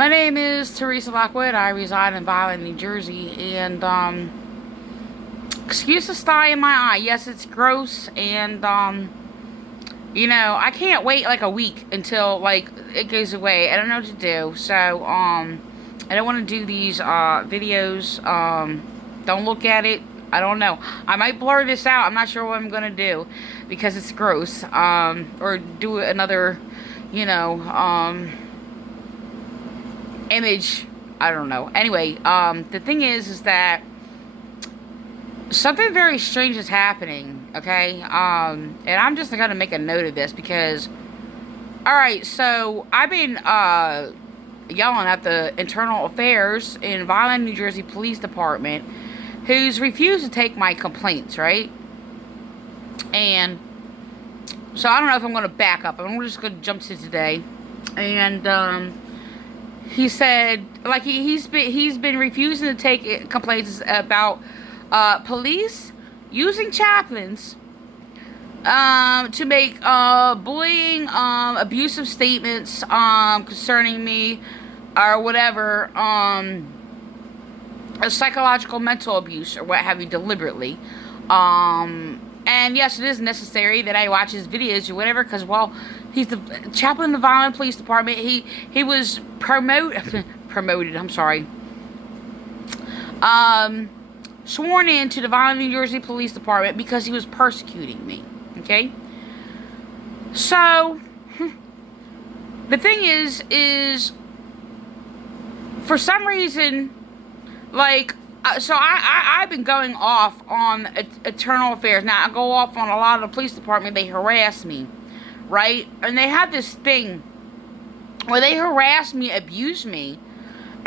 My name is Teresa Lockwood. I reside in Vineland, New Jersey, and excuse the sty in my eye. Yes, it's gross, and I can't wait like a week until like it goes away. I don't know what to do, so I don't want to do these videos. Don't look at it. I don't know. I might blur this out. I'm not sure what I'm gonna do because it's gross. Or do another, you know, image. I don't know. Anyway, the thing is that something very strange is happening. Okay, and I'm just gonna make a note of this because, all right. So I've been yelling at the Internal Affairs in Vineland, New Jersey Police Department, who's refused to take my complaints, right? And so I don't know if I'm gonna back up. I'm just gonna jump to today, and he said, like, he's been refusing to take complaints about police using chaplains to make bullying, abusive statements concerning me or whatever, a psychological mental abuse or what have you, deliberately. And yes, it is necessary that I watch his videos or whatever, because, well, he's the chaplain of the Vineland Police Department. He was promoted, I'm sorry. Sworn in to the Vineland, New Jersey Police Department because he was persecuting me. Okay? So, the thing is, for some reason, like, so I've been going off on Internal Affairs. Now, I go off on a lot of the police department. They harass me, right? And they have this thing where they harass me, abuse me,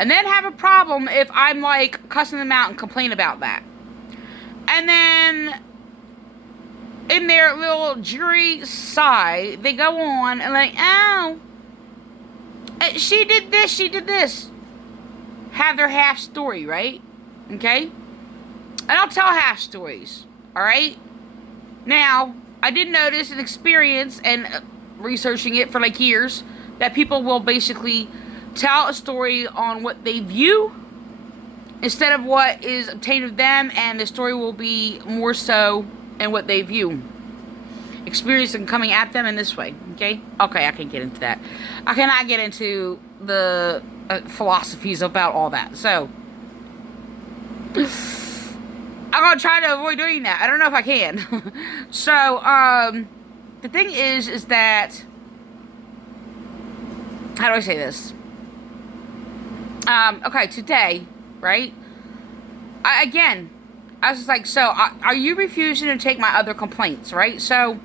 and then have a problem if I'm, like, cussing them out and complain about that. And then, in their little jury side, they go on and like, oh, she did this, she did this. Have their half story, right? Okay? I don't tell half stories, alright? Now, I did notice and experience, and researching it for like years, that people will basically tell a story on what they view instead of what is obtained of them, and the story will be more so in what they view. Experiencing coming at them in this way, okay? Okay, I can get into that. I cannot get into the philosophies about all that, so I'm gonna try to avoid doing that. I don't know if I can. So, the thing is that, how do I say this? Okay, today, right? I was just like, so, are you refusing to take my other complaints, right? So,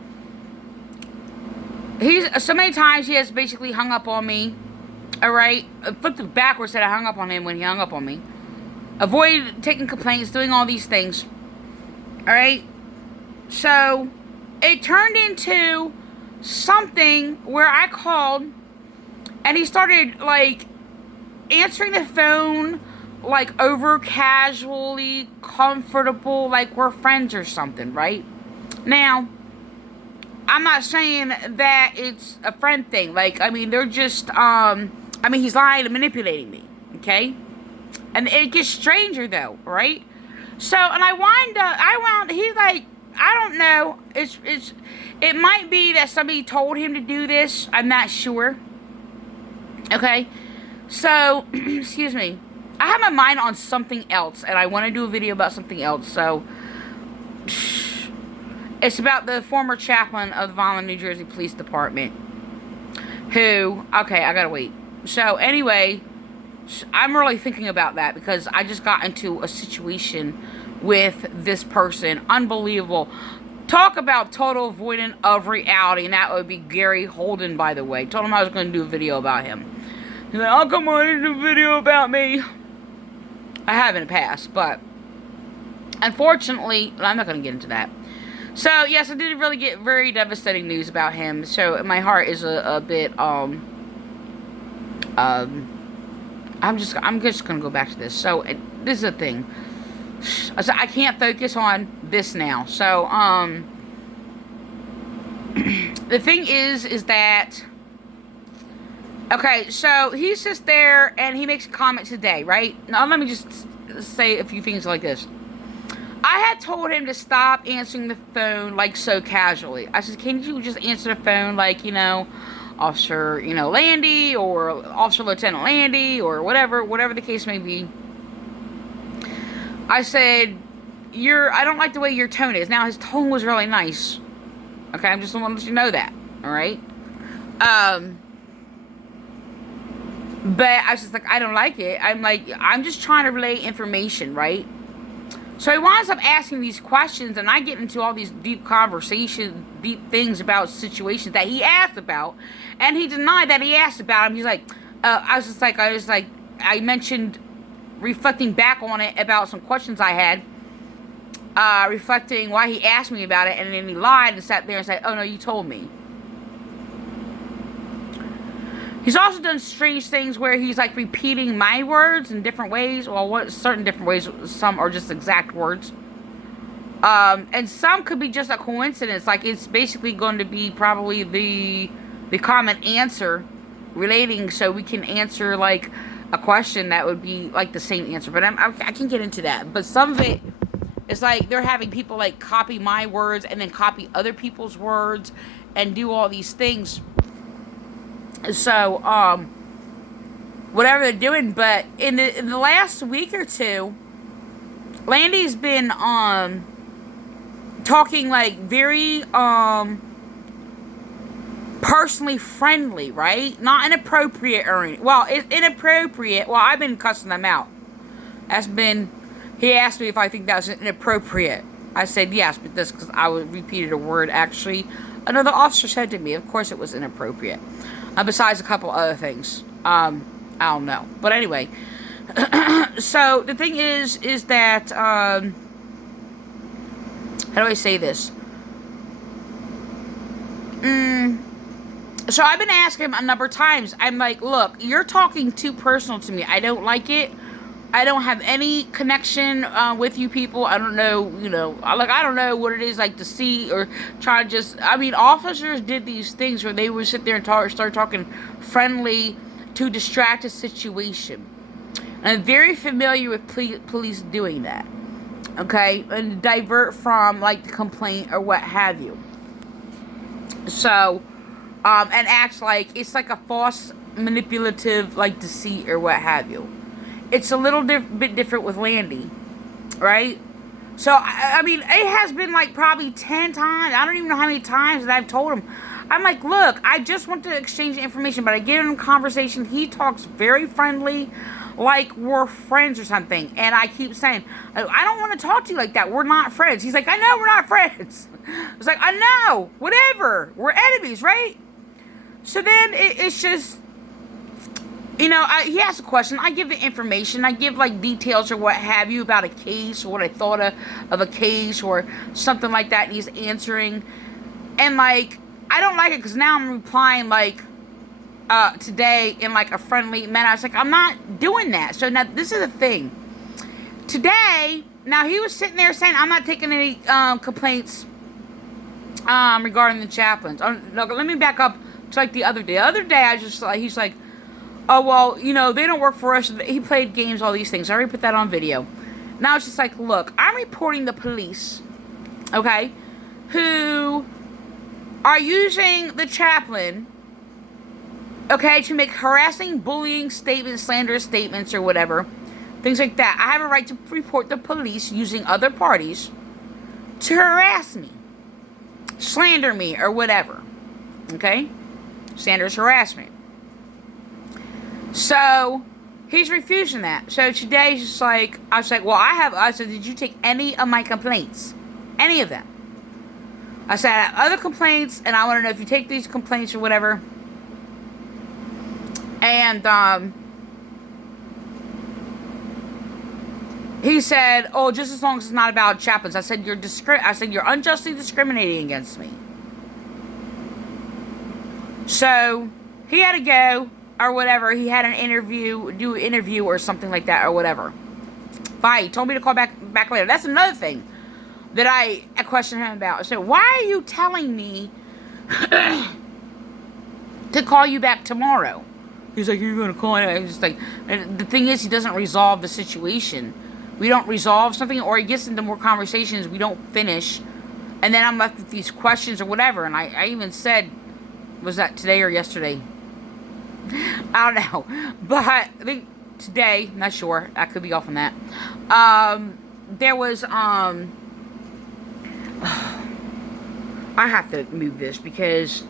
so many times he has basically hung up on me, alright? Flipped it backwards that I hung up on him when he hung up on me. Avoided taking complaints, doing all these things, alright? So, it turned into something where I called, and he started, like, answering the phone, like, over casually, comfortable, like we're friends or something, right? Now, I'm not saying that it's a friend thing. Like, I mean, they're just, he's lying and manipulating me, okay? And it gets stranger, though, right? So, and he's like, I don't know, it might be that somebody told him to do this, I'm not sure, okay? So, excuse me, I have my mind on something else, and I want to do a video about something else, so, it's about the former chaplain of the Vineland, New Jersey Police Department, who, okay, I gotta wait. So, anyway, I'm really thinking about that, because I just got into a situation with this person. Unbelievable. Talk about total avoidance of reality, and that would be Gary Holden, by the way. Told him I was going to do a video about him. He's like, oh, come on, do a video about me. I have in the past, but unfortunately, I'm not going to get into that. So, yes, I did really get very devastating news about him, so my heart is a bit, I'm just going to go back to this. So, this is the thing. So, I can't focus on this now. So, the thing is that Okay, so he sits there and he makes a comment today, right? Now, let me just say a few things like this. I had told him to stop answering the phone like so casually. I said, can you just answer the phone like, Officer, Landi, or Officer Lieutenant Landi, or whatever the case may be. I said, I don't like the way your tone is. Now, his tone was really nice. Okay, I'm just wanting to let you know that. All right? But I was just like, I don't like it. I'm just trying to relay information, right? So he winds up asking these questions, and I get into all these deep conversations, deep things about situations that he asked about, and he denied that he asked about him. He's like, I mentioned reflecting back on it about some questions I had, reflecting why he asked me about it, and then he lied and sat there and said, oh no, you told me. He's also done strange things where he's like repeating my words in different ways. Well, certain different ways. Some are just exact words. And some could be just a coincidence. Like it's basically going to be probably the common answer relating, so we can answer like a question that would be like the same answer. But I can get into that. But some of it, it's like they're having people like copy my words and then copy other people's words and do all these things. So, whatever they're doing, but in the last week or two, Landi's been, talking, like, very, personally friendly, right? Not inappropriate or anything. Well, it's inappropriate. Well, I've been cussing them out. He asked me if I think that was inappropriate. I said yes, but this, because I repeated a word, actually, another officer said to me. Of course it was inappropriate. Besides a couple other things. I don't know. But anyway. So, the thing is that, how do I say this? So, I've been asking him a number of times. I'm like, look, you're talking too personal to me. I don't like it. I don't have any connection with you people. I don't know, I don't know what it is like to see or try to just, officers did these things where they would sit there and start talking friendly to distract a situation. And I'm very familiar with police doing that. Okay? And divert from, like, the complaint or what have you. So, and act like it's like a false manipulative, like, deceit or what have you. It's a little bit different with Landi, right? So, it has been like probably 10 times. I don't even know how many times that I've told him. I'm like, look, I just want to exchange information, but I get in a conversation. He talks very friendly, like we're friends or something. And I keep saying, I don't want to talk to you like that. We're not friends. He's like, I know we're not friends. It's like, I know, whatever. We're enemies, right? So then it's just... he asks a question. I give the information. I give, like, details or what have you about a case or what I thought of a case or something like that. And he's answering. And, like, I don't like it because now I'm replying, like, today in, like, a friendly manner. I was like, I'm not doing that. So, now, this is the thing. Today, now, he was sitting there saying, I'm not taking any complaints regarding the chaplains. No, let me back up to, like, the other day. The other day, I just, like, he's like, oh, well, they don't work for us. He played games, all these things. I already put that on video. Now it's just like, look, I'm reporting the police, okay, who are using the chaplain, okay, to make harassing, bullying statements, slanderous statements, or whatever, things like that. I have a right to report the police using other parties to harass me, slander me, or whatever, okay, slanderous harassment. So, he's refusing that. So, today, he's just like, I was like, well, I said, did you take any of my complaints? Any of them? I said, I have other complaints, and I want to know if you take these complaints or whatever. And, he said, oh, just as long as it's not about chaplains. I said, you're unjustly discriminating against me. So, he had to go. Or whatever, he had do an interview or something like that, or whatever. Fine, he told me to call back later. That's another thing that I questioned him about. I said, why are you telling me to call you back tomorrow? He's like, you're going to call it. I was just like, and the thing is, he doesn't resolve the situation. We don't resolve something, or he gets into more conversations we don't finish. And then I'm left with these questions or whatever. And I even said, was that today or yesterday? I don't know. But I think today, not sure. I could be off on that. There was, I have to move this because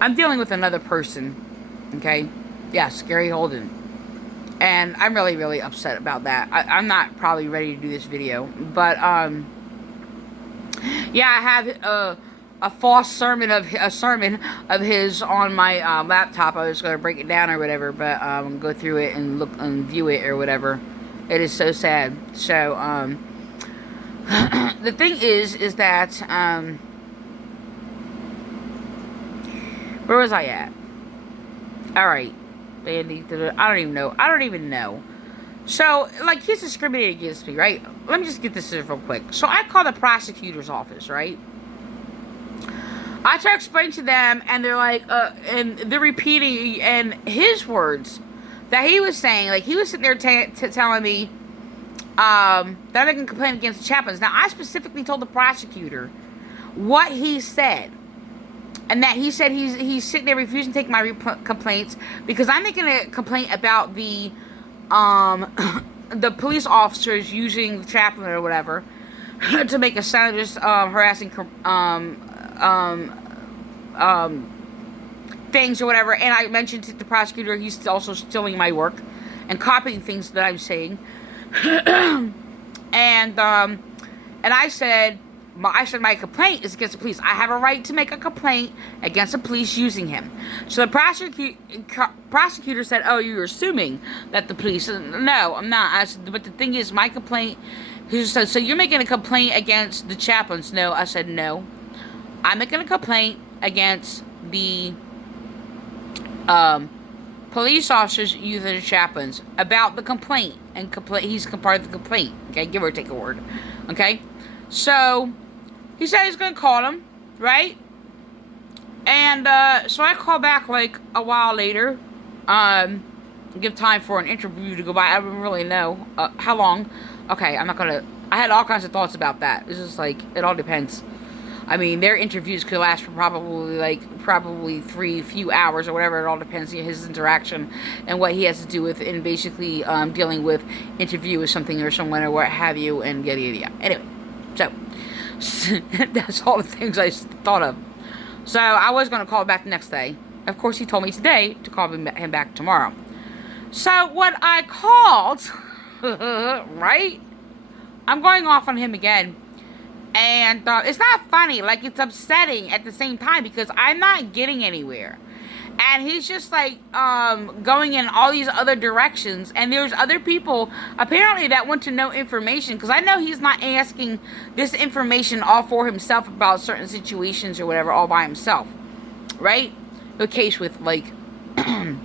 I'm dealing with another person. Okay? Yes, Gary Holden. And I'm really, really upset about that. I'm not probably ready to do this video. But, yeah, I have a false sermon of his on my laptop. I was going to break it down or whatever, but go through it and look and view it or whatever. It is so sad. So the thing is that where was I at? All right, Landi. I don't even know. So, like, he's discriminated against me, right? Let me just get this real quick. So, I call the prosecutor's office, right? I try to explain to them, and they're like, and they're repeating, and his words that he was saying, like, he was sitting there telling me that I'm making a complaint against the chaplains. Now, I specifically told the prosecutor what he said. And that he said he's sitting there refusing to take my complaints because I'm making a complaint about the police officers using the chaplain or whatever to make a sound, just harassing things or whatever. And I mentioned to the prosecutor he's also stealing my work and copying things that I'm saying. and I said my complaint is against the police. I have a right to make a complaint against the police using him. So the prosecutor said, oh, you're assuming that the police... No, I'm not. I said, but the thing is, my complaint... He said, so you're making a complaint against the chaplains? No. I said, no. I'm making a complaint against the police officers using the chaplains about the complaint. And he's part of the complaint. Okay, give or take a word. Okay? So... he said he's going to call him, right? And, so I call back, like, a while later. Give time for an interview to go by. I don't really know. How long? Okay, I'm not going to... I had all kinds of thoughts about that. It's just, like, it all depends. I mean, their interviews could last for probably few hours or whatever. It all depends on his interaction and what he has to do with, and basically, dealing with interview with something or someone or what have you, and yada, yada, yada. Anyway, so... that's all the things I thought of. So I was going to call back the next day. Of course, he told me today to call him back tomorrow. So what I called, right? I'm going off on him again. And it's not funny. Like, it's upsetting at the same time because I'm not getting anywhere. And he's just, like, going in all these other directions. And there's other people, apparently, that want to know information. Because I know he's not asking this information all for himself about certain situations or whatever, all by himself. Right? The case with, like... okay,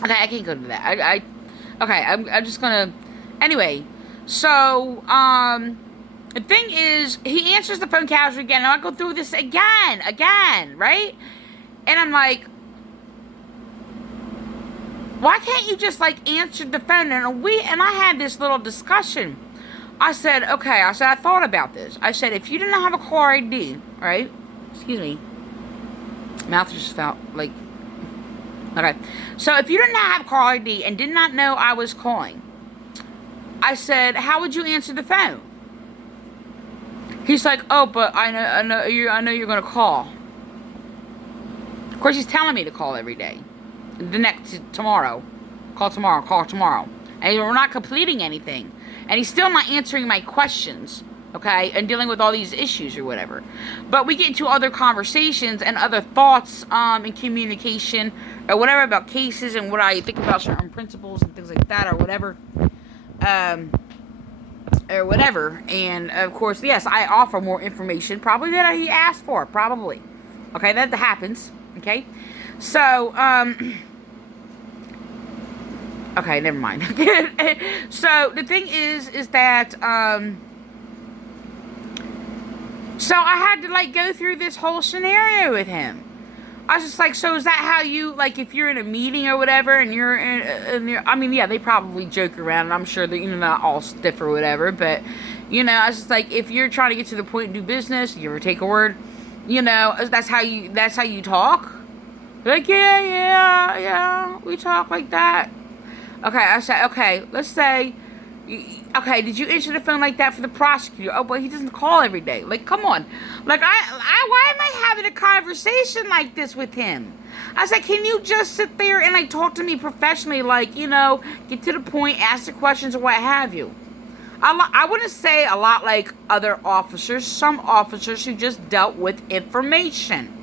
I can't go to that. Okay, I'm just gonna... Anyway, so, the thing is, he answers the phone casually again. And I go through this again, right? And I'm like... why can't you just, like, answer the phone? And I had this little discussion. I said, okay, I thought about this. I said, if you didn't have a caller ID, right? Excuse me. Mouth just felt like... okay. So, if you didn't have caller ID and did not know I was calling, I said, how would you answer the phone? He's like, oh, but I know you're going to call. Of course, he's telling me to call every day. Tomorrow. Call tomorrow. And we're not completing anything. And he's still not answering my questions, okay? And dealing with all these issues or whatever. But we get into other conversations and other thoughts in communication or whatever about cases and what I think about certain principles and things like that or whatever. And, of course, yes, I offer more information probably than he asked for. Probably. Okay, that happens. Okay? So, okay, never mind. So, the thing is that, so I had to, like, go through this whole scenario with him. I was just like, so is that how you, like, if you're in a meeting or whatever, and you're I mean, yeah, they probably joke around, and I'm sure that, not all stiff or whatever, but, I was just like, if you're trying to get to the point and do business, you ever take a word, that's how you talk? Like, yeah, we talk like that. Okay, I said, okay, let's say, okay, did you answer the phone like that for the prosecutor? Oh, but he doesn't call every day. Like, come on. Like, why am I having a conversation like this with him? I said, can you just sit there and, like, talk to me professionally, like, get to the point, ask the questions or what have you. I wouldn't say a lot like other officers, some officers who just dealt with information.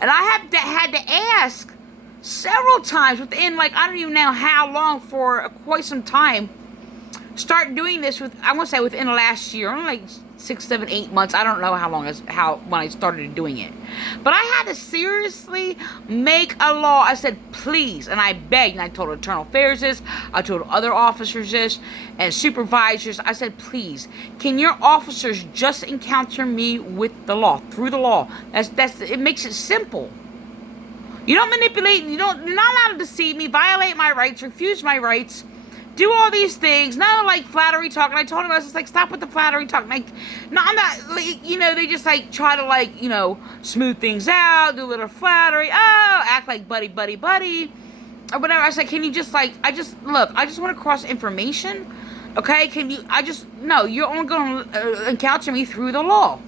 And I have had to ask several times within, like, I don't even know how long, for quite some time, start doing this I want to say within the last year, only like 6, 7, 8 months. I don't know how long when I started doing it. But I had to seriously make a law. I said, please, and I begged, and I told Internal Affairs this, I told other officers this, and supervisors. I said, please, can your officers just encounter me with the law, through the law? It makes it simple. You don't manipulate, you're not allowed to deceive me, violate my rights, refuse my rights, do all these things. No, like, flattery talk. And I told him, I was just like, stop with the flattery talk. Like, no, I'm not, like, they just, like, try to, like, smooth things out, do a little flattery. Oh, act like buddy, or whatever. I was like, can you just, like, I just want to cross information. Okay? No, you're only going to encounter me through the law.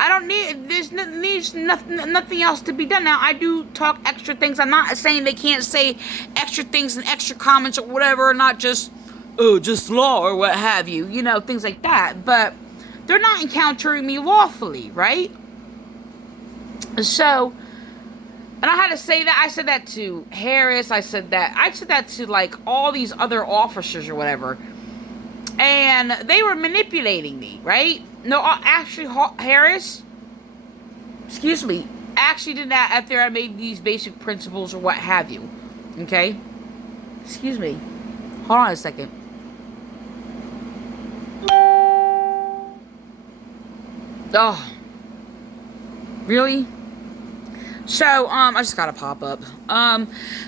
I don't there's nothing else to be done. Now, I do talk extra things. I'm not saying they can't say extra things and extra comments or whatever, not just law or what have you, things like that. But they're not encountering me lawfully, right? So, and I had to say that. I said that to Harris. I said that to, like, all these other officers or whatever. And they were manipulating me, right? No, actually, Harris, actually did that after I made these basic principles or what have you. Okay? Excuse me. Hold on a second. Oh. Really? So, I just got a pop-up.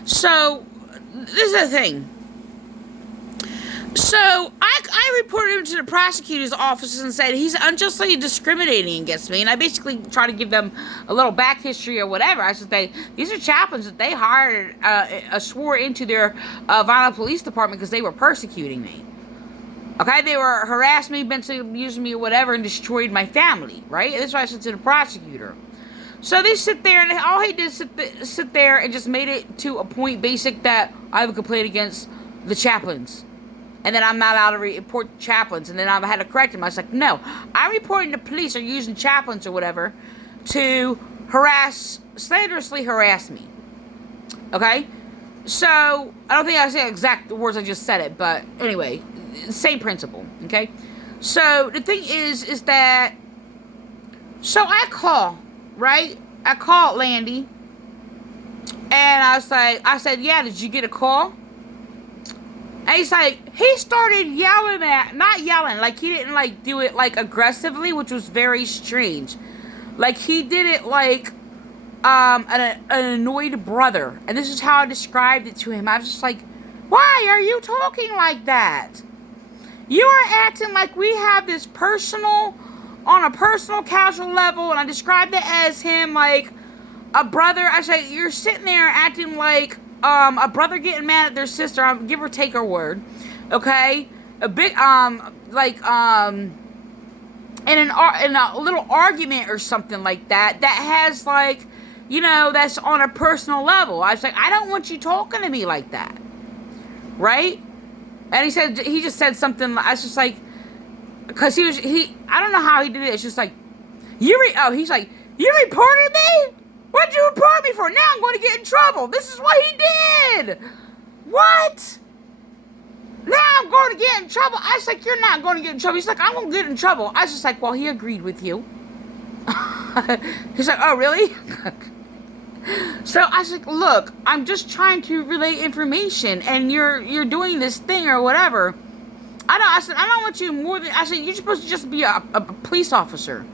So, this is the thing. So, I reported him to the prosecutor's office and said he's unjustly discriminating against me. And I basically tried to give them a little back history or whatever. I said, these are chaplains that they hired, swore into their Vineland Police Department because they were persecuting me. Okay, they were harassing me, mentally abusing me or whatever, and destroyed my family, right? And that's why I said to the prosecutor. So they sit there, and all he did is sit there and just made it to a point basic that I have a complaint against the chaplains. And then I'm not allowed to report chaplains. And then I had to correct him. I was like, no, I'm reporting the police are using chaplains or whatever to slanderously harass me. Okay? So, I don't think I said exact words, I just said it. But anyway, same principle. Okay? So, the thing is that, so I call, right? I called Landi. And I said, yeah, did you get a call? And he's like, he started yelling not yelling, like, he didn't, like, do it, like, aggressively, which was very strange. Like, he did it like, an annoyed brother. And this is how I described it to him. I was just like, why are you talking like that? You are acting like we have this on a personal, casual level, and I described it as him, like, a brother. I said, you're sitting there acting like, a brother getting mad at their sister, give or take her word, okay? A big, in a little argument or something like that has, like, that's on a personal level. I was like, I don't want you talking to me like that, right? And he just said something, I was just like, because I don't know how he did it, it's just like, he's like, you reported me? What'd you report me for? Now I'm going to get in trouble. This is what he did. What? Now I'm going to get in trouble. I was like, you're not going to get in trouble. He's like, I'm going to get in trouble. I was just like, well, he agreed with you. He's like, oh, really? So I was like, look, I'm just trying to relay information, and you're doing this thing or whatever. I said, I don't want you more than, I said, you're supposed to just be a police officer.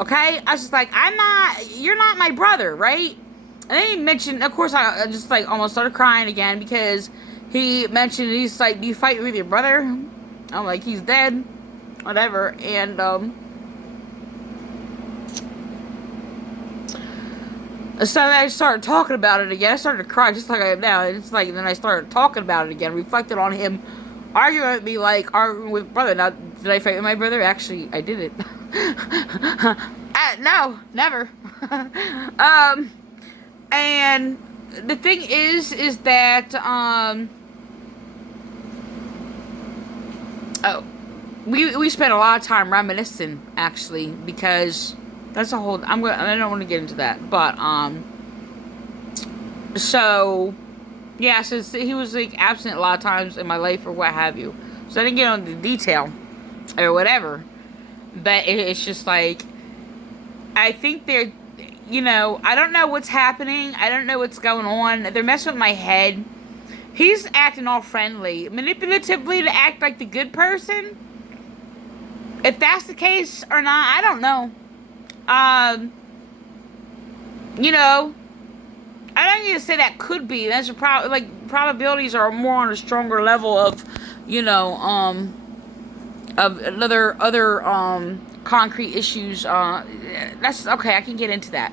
Okay? I was just like, you're not my brother, right? And then he mentioned, of course, I just like almost started crying again because he mentioned, he's like, do you fight with your brother? I'm like, he's dead. Whatever. And, so I started talking about it again. I started to cry just like I am now. It's like, then I started talking about it again, reflected on him arguing with me, like arguing with brother. Now, did I fight with my brother? Actually, I didn't. No, never. And the thing is that, we spent a lot of time reminiscing, actually, because that's a whole, I don't want to get into that, but, so, yeah, since he was, like, absent a lot of times in my life or what have you, so I didn't get into detail, or whatever, but it's just, like, I think they're, I don't know what's happening, I don't know what's going on, they're messing with my head. He's acting all friendly, manipulatively to act like the good person. If that's the case or not, I don't know. I don't need to say that could be. That's probabilities are more on a stronger level of, of other concrete issues. That's okay. I can get into that,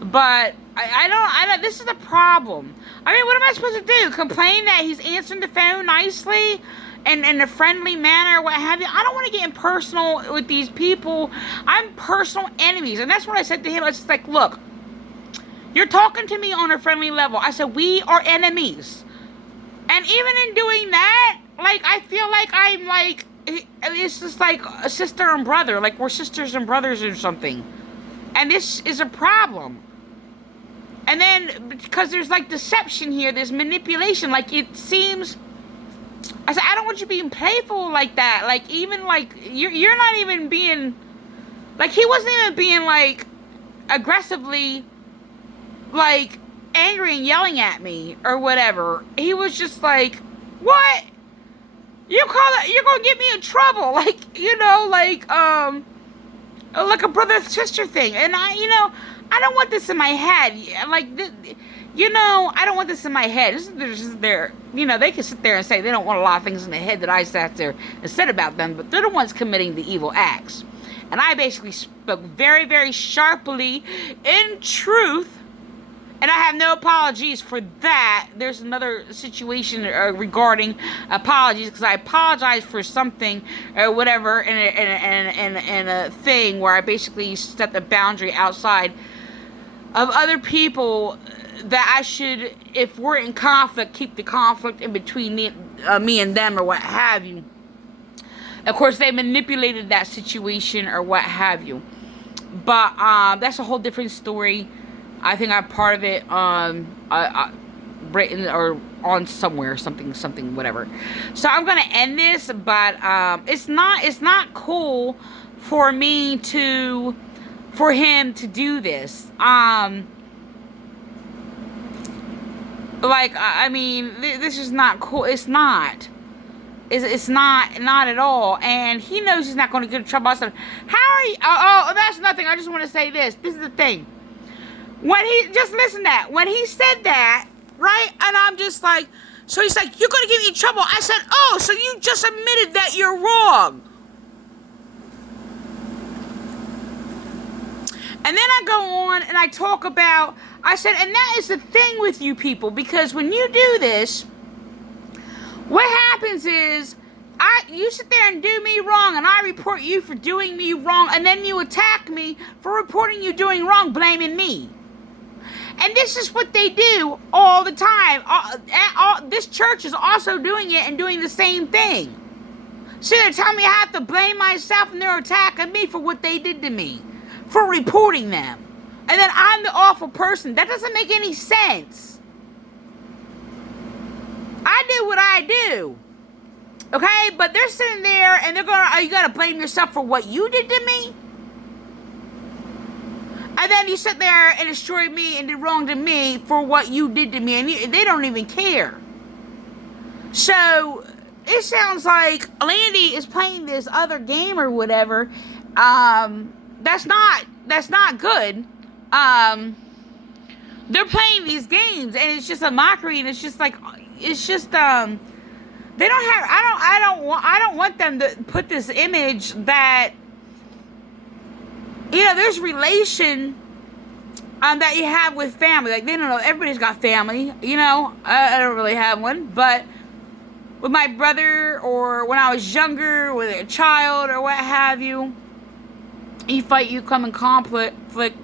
but I don't. This is the problem. I mean, what am I supposed to do? Complain that he's answering the phone nicely? And in a friendly manner, what have you. I don't want to get impersonal with these people. I'm personal enemies. And that's what I said to him. I was just like, look, you're talking to me on a friendly level. I said, we are enemies. And even in doing that, like, I feel like I'm like, it's just like a sister and brother. Like, we're sisters and brothers or something. And this is a problem. And then, because there's like deception here, there's manipulation. Like, it seems... I said, I don't want you being playful like that. Like, even, like, you're not even being... Like, he wasn't even being, like, aggressively, like, angry and yelling at me or whatever. He was just like, what? You're gonna get me in trouble. Like, like a brother-sister thing. And I don't want this in my head. Like, I don't want this in my head. This is their, they can sit there and say they don't want a lot of things in their head that I sat there and said about them, but they're the ones committing the evil acts. And I basically spoke very, very sharply in truth, and I have no apologies for that. There's another situation regarding apologies, because I apologized for something or whatever in a thing where I basically set the boundary outside of other people that I should, if we're in conflict, keep the conflict in between me and them or what have you. Of course, they manipulated that situation or what have you. But that's a whole different story. I think I'm part of it written or on somewhere, something, whatever. So I'm gonna end this, but it's not cool for him to do this. This is not cool. It's not. It's not at all. And he knows he's not going to get in trouble. I said, how are you? Oh, that's nothing. I just want to say this. This is the thing. Just listen to that. When he said that, right? And I'm just like, so he's like, you're going to get me in trouble. I said, oh, so you just admitted that you're wrong. And then I go on and I talk about, I said, and that is the thing with you people, because when you do this, what happens is, you sit there and do me wrong, and I report you for doing me wrong, and then you attack me for reporting you doing wrong, blaming me. And this is what they do all the time. This church is also doing it and doing the same thing. So they're telling me I have to blame myself, and they're attacking me for what they did to me, for reporting them. And then I'm the awful person. That doesn't make any sense. I do what I do. Okay? But they're sitting there and they're going, oh, you got to blame yourself for what you did to me? And then you sit there and destroy me and did wrong to me for what you did to me. And they don't even care. So, it sounds like Landi is playing this other game or whatever. That's not that's not good. Um, they're playing these games, and it's just a mockery, and it's just like, it's just they don't have. I don't want them to put this image that, there's relation that you have with family. Like, they don't know, everybody's got family, I don't really have one, but with my brother, or when I was younger, with a child, or what have you, you fight, you come in conflict, and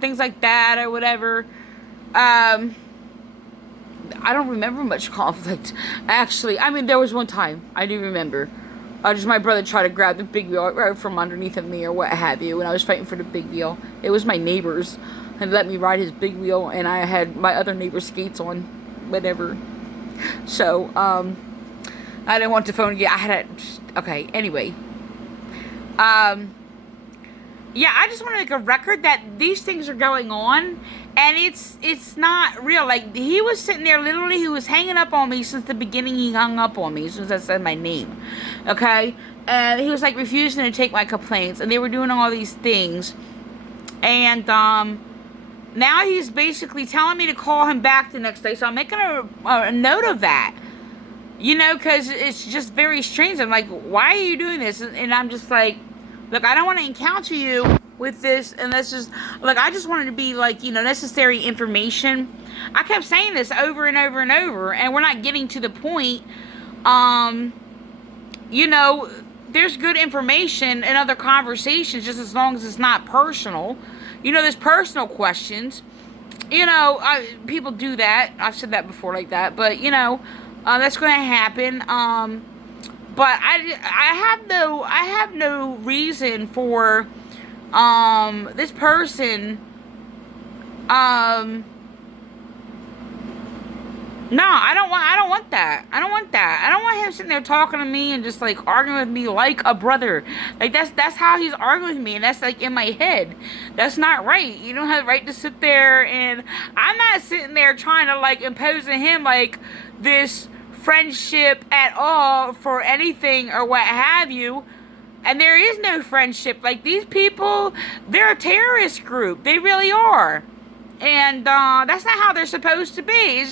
things like that, or whatever. I don't remember much conflict, actually. I mean, there was one time, I do remember. Just my brother tried to grab the big wheel right from underneath of me, or what have you, when I was fighting for the big wheel. It was my neighbor's, and let me ride his big wheel, and I had my other neighbor's skates on, whatever. So, I didn't want the phone again. I had a, okay, anyway. Yeah, I just want to make a record that these things are going on, and it's not real. Like, he was sitting there, literally, he was hanging up on me since the beginning. He hung up on me as soon as I said my name, okay? And he was, like, refusing to take my complaints, and they were doing all these things, and, now he's basically telling me to call him back the next day, so I'm making a note of that, because it's just very strange. I'm like, why are you doing this? And I'm just like, look, I don't want to encounter you with this, and that's just, look, I just wanted to be, like, necessary information. I kept saying this over and over and over, and we're not getting to the point. There's good information in other conversations, just as long as it's not personal. There's personal questions. People do that. I've said that before like that, but, that's going to happen. But I have no reason for this person no, I don't want that. I don't want that. I don't want him sitting there talking to me and just, like, arguing with me like a brother. Like, that's how he's arguing with me, and that's, like, in my head. That's not right. You don't have the right to sit there, and I'm not sitting there trying to, like, impose on him, like, this friendship at all for anything or what have you. And there is no friendship. Like, these people, they're a terrorist group. They really are. And that's not how they're supposed to be.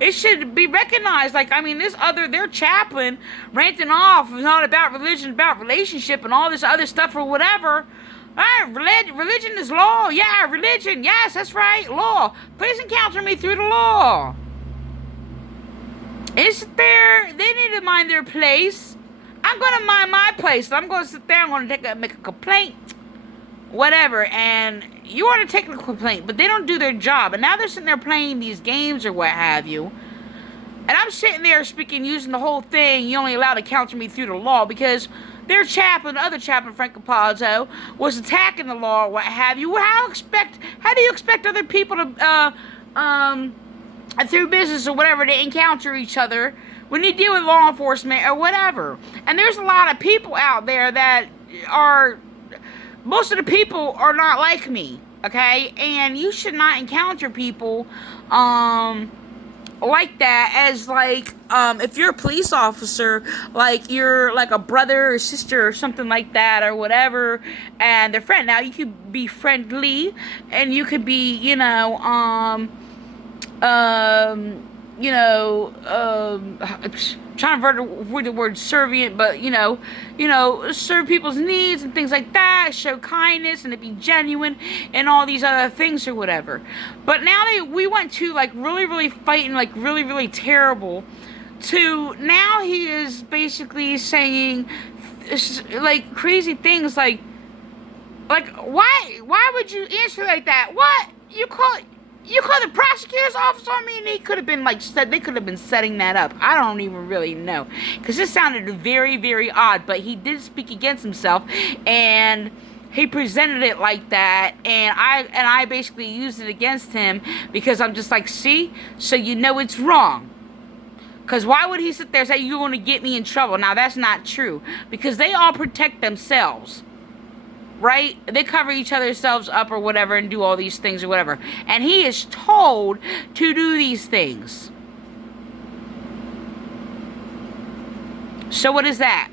It should be recognized. Like, I mean, their chaplain ranting off, it's not about religion, about relationship and all this other stuff or whatever. Religion is law. Yeah, religion. Yes, that's right. Law. Please encounter me through the law. It's there. They need to mind their place. I'm going to mind my place. I'm going to sit there. I'm going to make a complaint. Whatever. And you want to take a complaint, but they don't do their job. And now they're sitting there playing these games or what have you. And I'm sitting there speaking, using the whole thing. You only allowed to counter me through the law because their chaplain, other chaplain, Frank Capazzo, was attacking the law or what have you. How do you expect other people to, through business or whatever, to encounter each other when you deal with law enforcement or whatever? And there's a lot of people out there that are, most of the people are not like me, okay? And you should not encounter people, like that as, like, if you're a police officer, like, you're like a brother or sister or something like that or whatever, and they're friend. Now, you could be friendly, and you could be, trying to avoid the word servient, but, serve people's needs and things like that, show kindness and to be genuine and all these other things or whatever. But now we went to, like, really, really fighting, like, really, really terrible, to now he is basically saying, like, crazy things, like, why would you answer like that? What? You call the prosecutor's office on me? And they could have been, like, they could have been setting that up. I don't even really know. Because this sounded very, very odd. But he did speak against himself. And he presented it like that. And I basically used it against him. Because I'm just like, see? So you know it's wrong. Because why would he sit there and say, you're going to get me in trouble? Now, that's not true. Because they all protect themselves. Right? They cover each other's selves up or whatever and do all these things or whatever. And he is told to do these things. So what is that?